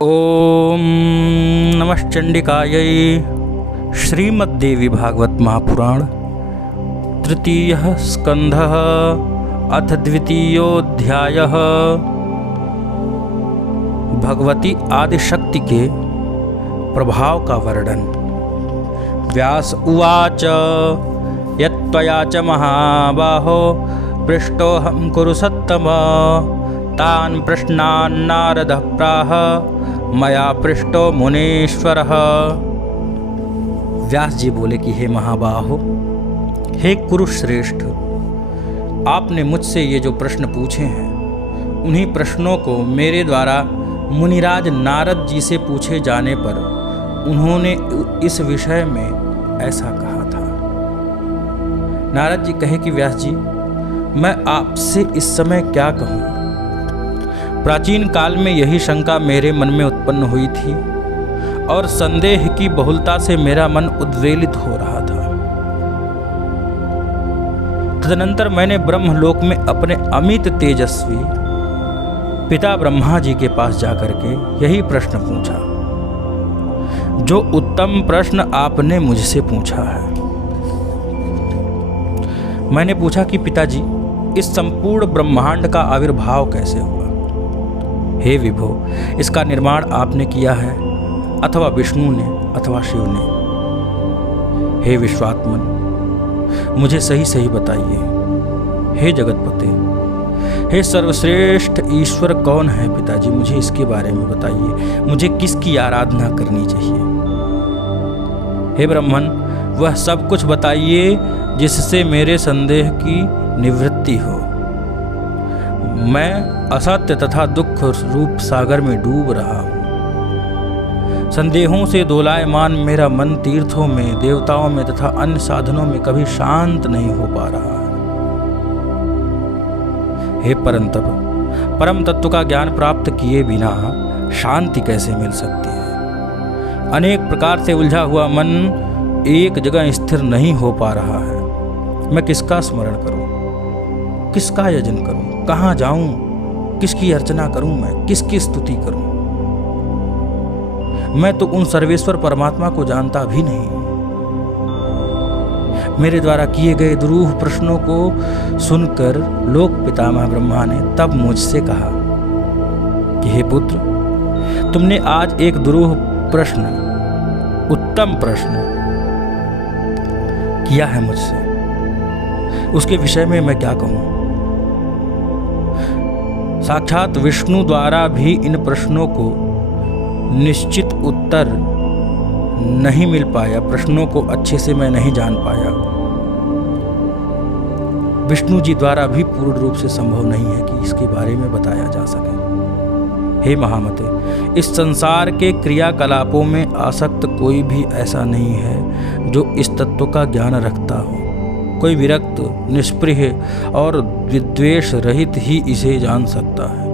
ओम नमश्चंडिकायै। श्रीमद्देवी भागवत महापुराण तृतीयः स्कंधः अथ द्वितीयोऽध्यायः। भगवती आदिशक्ति के प्रभाव का वर्णन। व्यास उवाच यत्त्वया च महाबाहो पृष्टोऽहं कुरु सत्तम। तान् प्रश्नान् नारदः प्राह मया पृष्टो मुनीश्वरः। व्यास जी बोले कि हे महाबाहो, हे कुरुश्रेष्ठ, आपने मुझसे ये जो प्रश्न पूछे हैं उन्हीं प्रश्नों को मेरे द्वारा मुनिराज नारद जी से पूछे जाने पर उन्होंने इस विषय में ऐसा कहा था। नारद जी कहे कि व्यास जी, मैं आपसे इस समय क्या कहूँ। प्राचीन काल में यही शंका मेरे मन में उत्पन्न हुई थी और संदेह की बहुलता से मेरा मन उद्वेलित हो रहा था। तदनंतर मैंने ब्रह्मलोक में अपने अमित तेजस्वी पिता ब्रह्मा जी के पास जाकर के यही प्रश्न पूछा, जो उत्तम प्रश्न आपने मुझसे पूछा है। मैंने पूछा कि पिताजी, इस संपूर्ण ब्रह्मांड का आविर्भाव कैसे हुआ। हे विभो, इसका निर्माण आपने किया है अथवा विष्णु ने अथवा शिव ने। हे विश्वात्मन, मुझे सही सही बताइए। हे जगतपते, हे सर्वश्रेष्ठ ईश्वर कौन है पिताजी, मुझे इसके बारे में बताइए। मुझे किसकी आराधना करनी चाहिए। हे ब्रह्मन, वह सब कुछ बताइए जिससे मेरे संदेह की निवृत्ति हो। मैं असत्य तथा दुख रूप सागर में डूब रहा हूँ। संदेहों से दोलायमान मेरा मन तीर्थों में, देवताओं में तथा अन्य साधनों में कभी शांत नहीं हो पा रहा है। हे परंतप, परम तत्व का ज्ञान प्राप्त किए बिना शांति कैसे मिल सकती है। अनेक प्रकार से उलझा हुआ मन एक जगह स्थिर नहीं हो पा रहा है। मैं किसका स्मरण करूं, किसका यजन करूं, कहाँ जाऊं, किसकी अर्चना करूं, मैं किसकी स्तुति करूं। मैं तो उन सर्वेश्वर परमात्मा को जानता भी नहीं। मेरे द्वारा किए गए दुरूह प्रश्नों को सुनकर लोक पितामह ब्रह्मा ने तब मुझसे कहा कि हे पुत्र, तुमने आज एक दुरूह प्रश्न, उत्तम प्रश्न किया है मुझसे। उसके विषय में मैं क्या कहूं। साक्षात विष्णु द्वारा भी इन प्रश्नों को निश्चित उत्तर नहीं मिल पाया। प्रश्नों को अच्छे से मैं नहीं जान पाया। विष्णु जी द्वारा भी पूर्ण रूप से संभव नहीं है कि इसके बारे में बताया जा सके। हे महामते, इस संसार के क्रियाकलापों में आसक्त कोई भी ऐसा नहीं है जो इस तत्व का ज्ञान रखता हो। कोई विरक्त, निष्प्रिय और विद्वेष रहित ही इसे जान सकता है।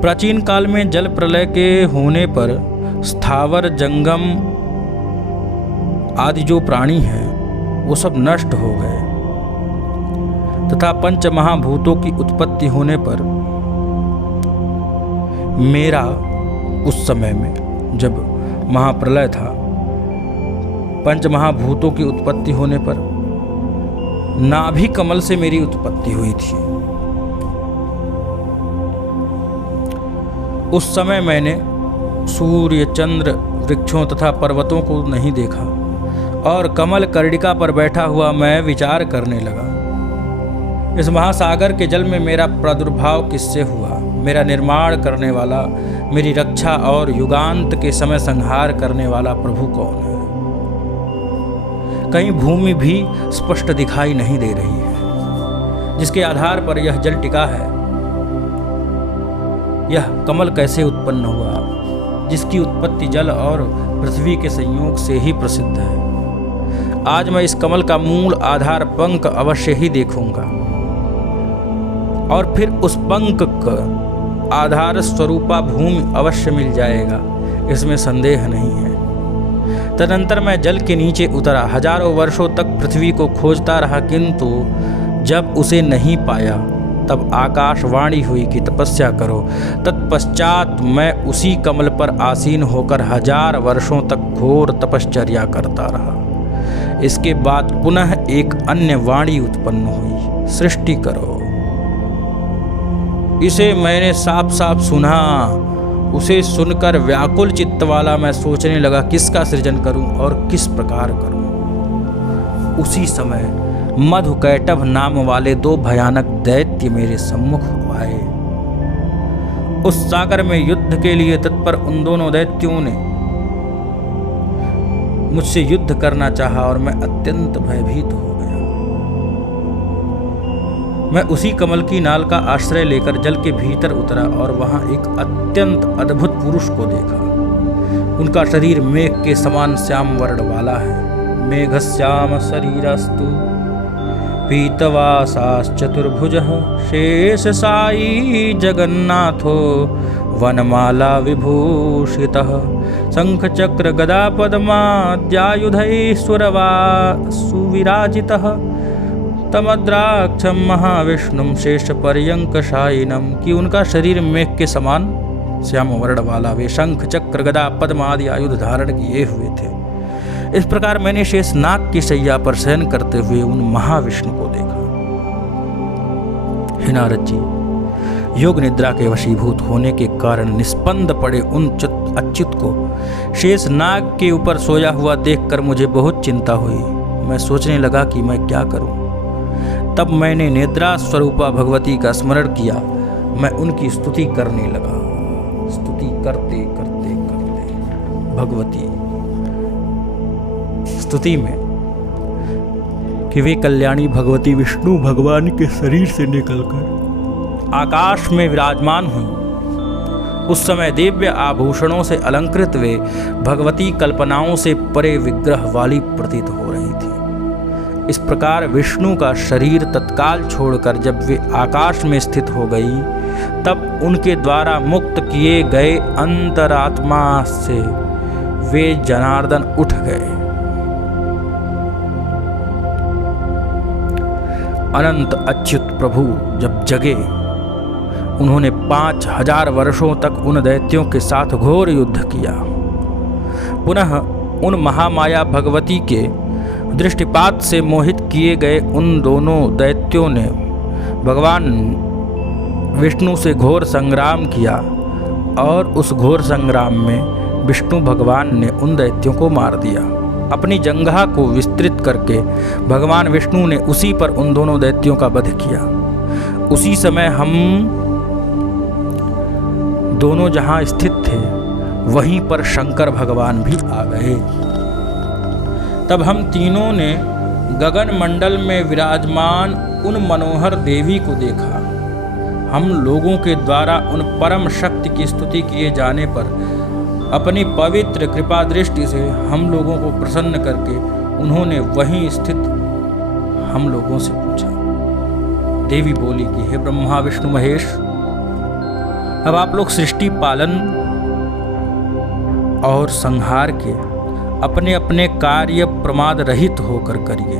प्राचीन काल में जल प्रलय के होने पर स्थावर जंगम आदि जो प्राणी हैं वो सब नष्ट हो गए तथा पंच महाभूतों की उत्पत्ति होने पर मेरा उस समय में जब महाप्रलय था, पंच महाभूतों की उत्पत्ति होने पर नाभि कमल से मेरी उत्पत्ति हुई थी। उस समय मैंने सूर्य, चंद्र, वृक्षों तथा पर्वतों को नहीं देखा और कमल कर्णिका पर बैठा हुआ मैं विचार करने लगा, इस महासागर के जल में मेरा प्रादुर्भाव किससे हुआ। मेरा निर्माण करने वाला, मेरी रक्षा और युगांत के समय संहार करने वाला प्रभु कौन है। कहीं भूमि भी स्पष्ट दिखाई नहीं दे रही है जिसके आधार पर यह जल टिका है। यह कमल कैसे उत्पन्न हुआ जिसकी उत्पत्ति जल और पृथ्वी के संयोग से ही प्रसिद्ध है। आज मैं इस कमल का मूल आधार पंख अवश्य ही देखूंगा और फिर उस पंख का आधार स्वरूपा भूमि अवश्य मिल जाएगा, इसमें संदेह नहीं है। तदनंतर मैं जल के नीचे उतरा, हजारों वर्षों तक पृथ्वी को खोजता रहा, किंतु जब उसे नहीं पाया तब आकाशवाणी हुई कि तपस्या करो। तत्पश्चात मैं उसी कमल पर आसीन होकर 1000 वर्षों तक घोर तपश्चर्या करता रहा। इसके बाद पुनः एक अन्य वाणी उत्पन्न हुई, सृष्टि करो। इसे मैंने साफ साफ सुना। उसे सुनकर व्याकुल चित्त वाला मैं सोचने लगा किसका सृजन करूं और किस प्रकार करूं। उसी समय मधुकैटभ नाम वाले 2 भयानक दैत्य मेरे सम्मुख आए। उस सागर में युद्ध के लिए तत्पर उन दोनों दैत्यों ने मुझसे युद्ध करना चाहा और मैं अत्यंत भयभीत हो गया। मैं उसी कमल की नाल का आश्रय लेकर जल के भीतर उतरा और वहां एक अत्यंत अद्भुत पुरुष को देखा। उनका शरीर मेघ के समान श्याम वर्ण वाला है। मेघश्याम शरीरस्तु पीतवासाश्चतुर्भुजः शेषसायी जगन्नाथो वनमाला विभूषितः शंखचक्र गदा पद्माद्यायुधैश्वरवा सुविराजितः तमद्राक्षम महाविष्णुम शेष पर्यंकशायिनम। कि उनका शरीर मेघ के समान श्याम वर्ण वाला, वे शंख चक्र गदा पद्म आदि आयुध धारण किए हुए थे। इस प्रकार मैंने शेषनाग की शैया पर शयन करते हुए उन महाविष्णु को देखा। हे नारद जी, योग निद्रा के वशीभूत होने के कारण निस्पंद पड़े उन अच्युत को शेषनाग के ऊपर सोया हुआ देखकर मुझे बहुत चिंता हुई। मैं सोचने लगा कि मैं क्या करूं। तब मैंने निद्रा स्वरूपा भगवती का स्मरण किया। मैं उनकी स्तुति करने लगा। स्तुति करते करते करते भगवती स्तुति में कि वे कल्याणी भगवती विष्णु भगवान के शरीर से निकलकर आकाश में विराजमान हुई। उस समय दिव्य आभूषणों से अलंकृत वे भगवती कल्पनाओं से परे विग्रह वाली प्रतीत हो रही थी। इस प्रकार विष्णु का शरीर तत्काल छोड़कर जब वे आकाश में स्थित हो गई, तब उनके द्वारा मुक्त किए गए अंतरात्मा से वे जनार्दन उठ गए। अनंत अच्युत प्रभु जब जगे, उन्होंने 5000 वर्षों तक उन दैत्यों के साथ घोर युद्ध किया। पुनः उन महामाया भगवती के दृष्टिपात से मोहित किए गए उन दोनों दैत्यों ने भगवान विष्णु से घोर संग्राम किया और उस घोर संग्राम में विष्णु भगवान ने उन दैत्यों को मार दिया। अपनी जंघा को विस्तृत करके भगवान विष्णु ने उसी पर उन दोनों दैत्यों का वध किया। उसी समय हम दोनों जहां स्थित थे वहीं पर शंकर भगवान भी आ गए। तब हम तीनों ने गगन मंडल में विराजमान उन मनोहर देवी को देखा। हम लोगों के द्वारा उन परम शक्ति की स्तुति किए जाने पर अपनी पवित्र कृपा दृष्टि से हम लोगों को प्रसन्न करके उन्होंने वहीं स्थित हम लोगों से पूछा। देवी बोली कि हे ब्रह्मा विष्णु महेश, अब आप लोग सृष्टि पालन और संहार के अपने अपने कार्य प्रमाद रहित होकर करिए।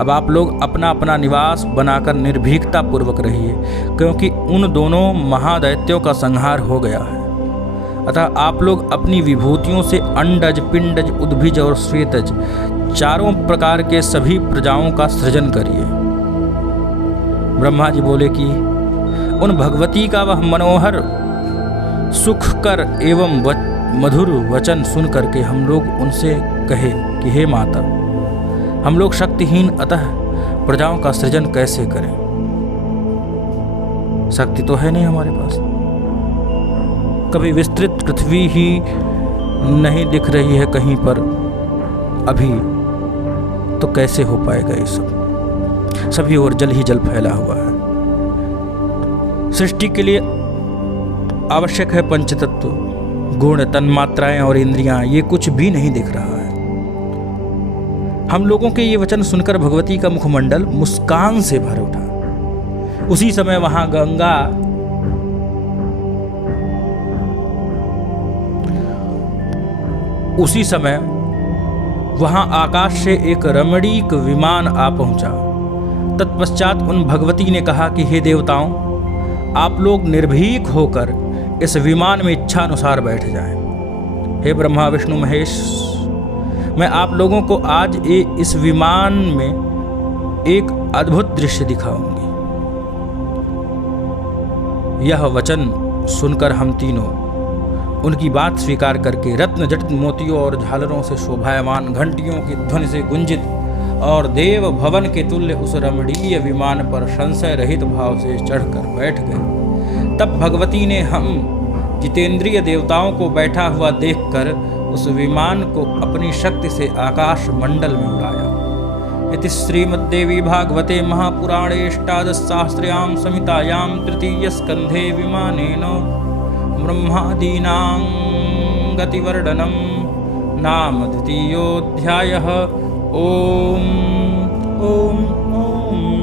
अब आप लोग अपना अपना निवास बनाकर निर्भीकता पूर्वक रहिए, क्योंकि उन दोनों महादैत्यों का संहार हो गया है। अतः आप लोग अपनी विभूतियों से अंडज, पिंडज, उद्भिज और श्वेतज चारों प्रकार के सभी प्रजाओं का सृजन करिए। ब्रह्मा जी बोले कि उन भगवती का वह मनोहर सुखकर एवं मधुर वचन सुन करके हम लोग उनसे कहे कि हे माता, हम लोग शक्तिहीन, अतः प्रजाओं का सृजन कैसे करें? शक्ति तो है नहीं हमारे पास, कभी विस्तृत पृथ्वी ही नहीं दिख रही है कहीं पर अभी, तो कैसे हो पाएगा ये सब? सभी ओर जल ही जल फैला हुआ है। सृष्टि के लिए आवश्यक है पंचतत्व, गुण, तन्मात्राएं और इंद्रियां, ये कुछ भी नहीं दिख रहा है। हम लोगों के ये वचन सुनकर भगवती का मुखमंडल मुस्कान से भर उठा। उसी समय वहां गंगा आकाश से एक रमणीक विमान आ पहुंचा तत्पश्चात उन भगवती ने कहा कि हे देवताओं, आप लोग निर्भीक होकर इस विमान में इच्छानुसार बैठ जाएं। हे ब्रह्मा विष्णु महेश, मैं आप लोगों को आज इस विमान में एक अद्भुत दृश्य दिखाऊंगी। यह वचन सुनकर हम तीनों उनकी बात स्वीकार करके रत्न जटित मोतियों और झालरों से शोभायमान, घंटियों की ध्वनि से गुंजित और देव भवन के तुल्य उस रमणीय विमान पर संशय रहित भाव से चढ़कर बैठ गए। तब भगवती ने हम जितेंद्रिय देवताओं को बैठा हुआ देखकर उस विमान को अपनी शक्ति से आकाश मंडल में उड़ाया। इति श्रीमद्देवी भागवते महापुराणे अष्टादशसहस्रयां संहितायां तृतीय स्कंधे विमानेन ब्रह्मादीनां गतिवर्णनं नाम द्वितीयोऽध्यायः। ओम ओम ओम।